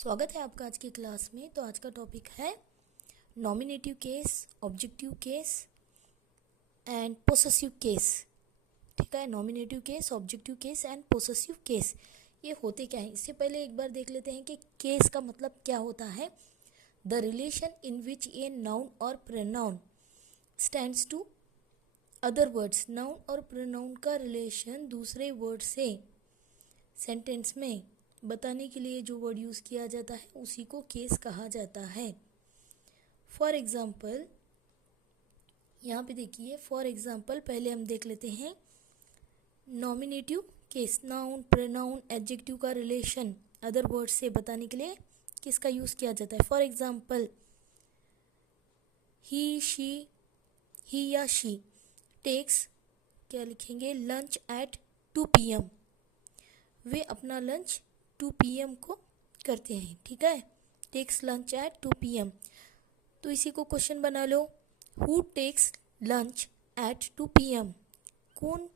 स्वागत है आपका आज की क्लास में। तो आज का टॉपिक है nominative case, objective case and possessive case. ठीक है, nominative case, objective case and possessive case ये होते क्या है। इससे पहले एक बार देख लेते हैं कि केस का मतलब क्या होता है। The relation in which a noun और pronoun stands to other words. Noun और प्रोनाउन का रिलेशन दूसरे वर्ड से सेंटेंस में बताने के लिए जो वर्ड यूज़ किया जाता है उसी को केस कहा जाता है। फॉर एग्ज़ाम्पल यहाँ पे देखिए, फॉर एग्ज़ाम्पल पहले हम देख लेते हैं nominative case. Noun, pronoun, adjective का रिलेशन अदर वर्ड से बताने के लिए किसका यूज़ किया जाता है। फॉर एग्ज़ाम्पल ही, शी, ही या शी टेक्स, क्या लिखेंगे, लंच एट 2 PM। वे अपना लंच 2 PM को करते हैं। ठीक है, टेक्स लंच एट 2 PM। तो इसी को क्वेश्चन बना लो, who takes lunch at 2 PM। कौन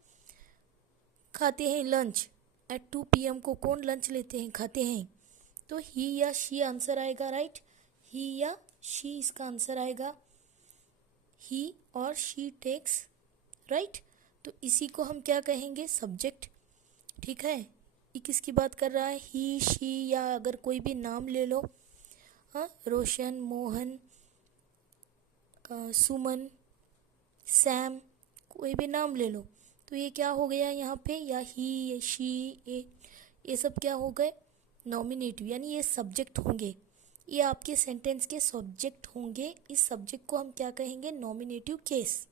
खाते हैं लंच एट 2 PM को, कौन लंच लेते हैं, खाते हैं। तो ही या शी आंसर आएगा, राइट। ही या शी इसका आंसर आएगा, ही और शी टेक्स, राइट। तो इसी को हम क्या कहेंगे, सब्जेक्ट। ठीक है, ये किसकी बात कर रहा है, ही, शी, या अगर कोई भी नाम ले लो, हाँ, रोशन, मोहन, सुमन, सैम, कोई भी नाम ले लो। तो ये क्या हो गया यहाँ पे, या ही, शी, ये सब क्या हो गए, नॉमिनेटिव, यानी ये सब्जेक्ट होंगे। ये आपके सेंटेंस के सब्जेक्ट होंगे। इस सब्जेक्ट को हम क्या कहेंगे, नॉमिनेटिव केस।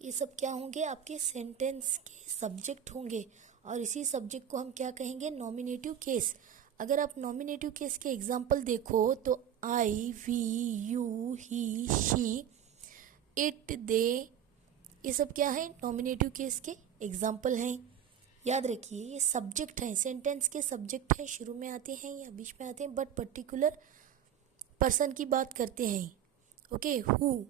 ये सब क्या होंगे, आपके सेंटेंस के सब्जेक्ट होंगे और इसी सब्जेक्ट को हम क्या कहेंगे, नॉमिनेटिव केस। अगर आप नॉमिनेटिव केस के एग्जाम्पल देखो तो I, we, you, he, she, it, they, ये सब क्या है, नॉमिनेटिव केस के एग्जाम्पल हैं। याद रखिए, ये सब्जेक्ट हैं, सेंटेंस के सब्जेक्ट हैं, शुरू में आते हैं या बीच में आते हैं, बट पर्टिकुलर पर्सन की बात करते हैं। ओके, हु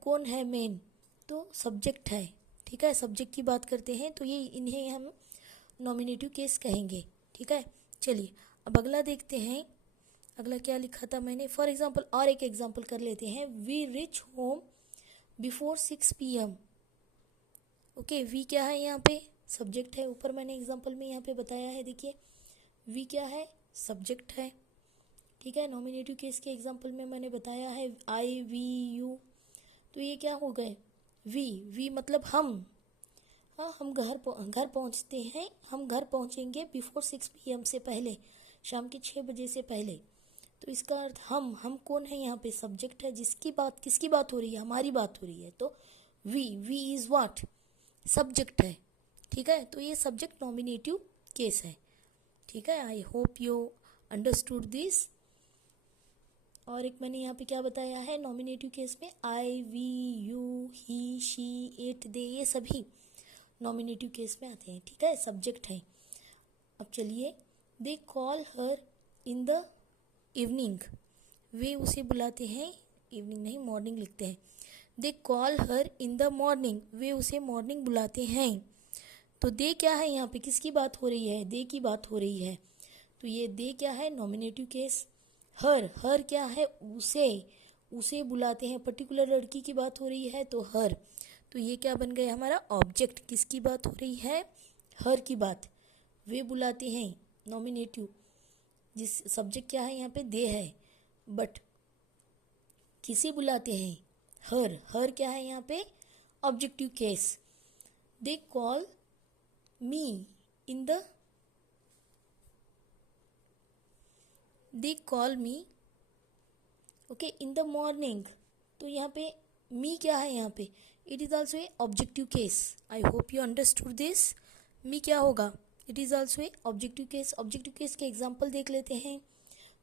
कौन है, मेन, तो सब्जेक्ट है। ठीक है, सब्जेक्ट की बात करते हैं तो ये इन्हें हम नॉमिनेटिव केस कहेंगे। ठीक है, चलिए अब अगला देखते हैं। अगला क्या लिखा था मैंने, फॉर एग्जांपल और एक एग्जांपल कर लेते हैं। We reach home before 6 PM। Okay, we क्या है, यहाँ पे सब्जेक्ट है। ऊपर मैंने एग्जांपल में यहाँ पे बताया है, देखिए वी क्या है, सब्जेक्ट है। ठीक है, नॉमिनेटिव केस के एग्जांपल में मैंने बताया है आई, वी, यू, तो ये क्या हो गए, वी मतलब हम। हाँ, हम घर पहुँचते हैं, हम घर पहुँचेंगे बिफोर 6 PM से पहले, शाम के 6 बजे से पहले। तो इसका अर्थ हम कौन है, यहाँ पे सब्जेक्ट है। जिसकी बात, किसकी बात हो रही है, हमारी बात हो रही है। तो वी इज़ व्हाट, सब्जेक्ट है। ठीक है, तो ये सब्जेक्ट नॉमिनेटिव केस है। ठीक है, आई होप यू अंडरस्टूड दिस। और एक मैंने यहाँ पे क्या बताया है, नॉमिनेटिव केस में I, we, you, he, she, it, they, ये सभी नॉमिनेटिव केस में आते हैं। ठीक है, सब्जेक्ट हैं। अब चलिए, they call her in the evening. वे उसे बुलाते हैं, इवनिंग नहीं मॉर्निंग लिखते हैं। They call her in the morning, वे उसे मॉर्निंग बुलाते हैं। तो दे क्या है, यहाँ पे किसकी बात हो रही है, दे की बात हो रही है। तो ये दे क्या है, नॉमिनेटिव केस। हर क्या है, उसे बुलाते हैं, पर्टिकुलर लड़की की बात हो रही है तो हर। तो ये क्या बन गया हमारा, ऑब्जेक्ट। किसकी बात हो रही है, हर की बात। वे बुलाते हैं, नॉमिनेटिव। जिस सब्जेक्ट क्या है यहाँ पे, दे है, बट किसे बुलाते हैं, हर क्या है यहाँ पे, objective case. They call me in the, they call me, okay, in the morning. तो यहाँ पे मी क्या है, यहाँ पे it is also a objective case. I hope you understood this. Me क्या होगा, it is also a objective case. Objective case के एग्जाम्पल देख लेते हैं।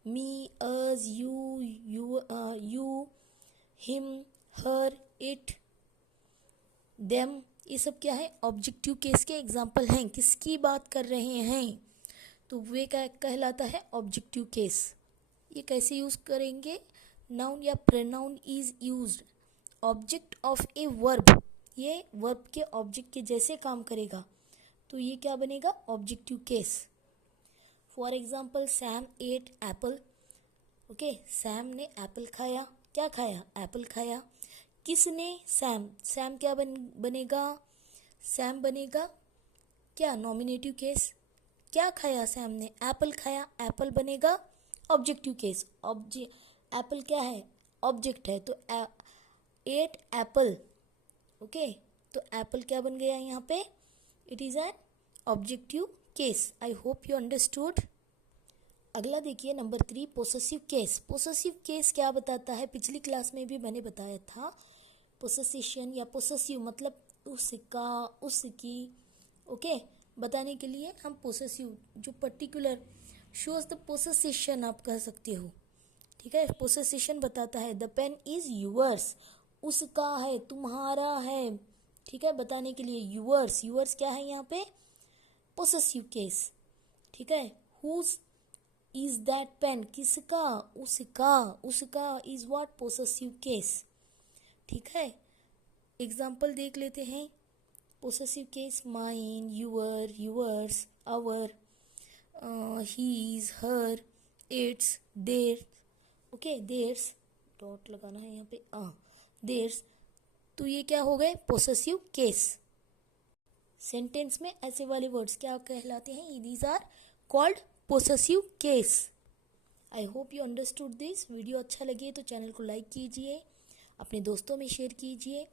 Me, us, you, him, her, it, them, ये सब क्या है, ऑब्जेक्टिव केस के एग्जाम्पल हैं। किसकी बात कर रहे हैं, तो वे क्या कहलाता है, ऑब्जेक्टिव केस। ये कैसे यूज़ करेंगे, नाउन या pronoun is used object of a verb, ये वर्ब के ऑब्जेक्ट के जैसे काम करेगा, तो ये क्या बनेगा, objective case. For example Sam ate apple. Okay, Sam ने एप्पल खाया। क्या खाया? एप्पल खाया। किसने? सैम। सैम क्या बनेगा? सैम बनेगा क्या? Nominative case. क्या खाया सैम ने? एप्पल खाया। एप्पल बनेगा ऑब्जेक्टिव केस। एप्पल क्या है? ऑब्जेक्ट है, तो एट एप्पल। ओके, तो एप्पल क्या बन गया यहाँ पे? It is an objective case. I hope you understood. अगला देखिए number 3, possessive case. Possessive case क्या बताता है? पिछली क्लास में भी मैंने बताया था। पोसेसिशन या पोसेसिव मतलब उसका, उसकी। ओके, बताने के लिए हम पोसेसिव जो पर्टिकुलर शोज द पोसेसिशन आप कह सकते हो। ठीक है, पोसेसिशन बताता है द पेन इज यूअर्स, उसका है, तुम्हारा है। ठीक है, बताने के लिए यूअर्स। यूअर्स क्या है यहाँ पे? Possessive case. ठीक है, हुज इज दैट पेन, किसका? उसका। उसका इज व्हाट? Possessive case. ठीक है, एग्जाम्पल देख लेते हैं। Possessive case mine, your, yours, our, his, her, its, their. Okay, theirs, dot लगाना है यहाँ पे, देयर्स। तो ये क्या हो गए? Possessive case. सेंटेंस में ऐसे वाले वर्ड्स क्या कहलाते हैं? These are called possessive case. I hope you understood this. Video अच्छा लगे तो चैनल को लाइक कीजिए, अपने दोस्तों में शेयर कीजिए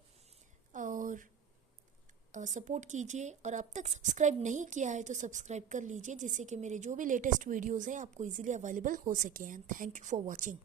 और सपोर्ट कीजिए। और अब तक सब्सक्राइब नहीं किया है तो सब्सक्राइब कर लीजिए, जिससे कि मेरे जो भी लेटेस्ट वीडियोज़ हैं आपको इजीली अवेलेबल हो सके। And thank you for watching.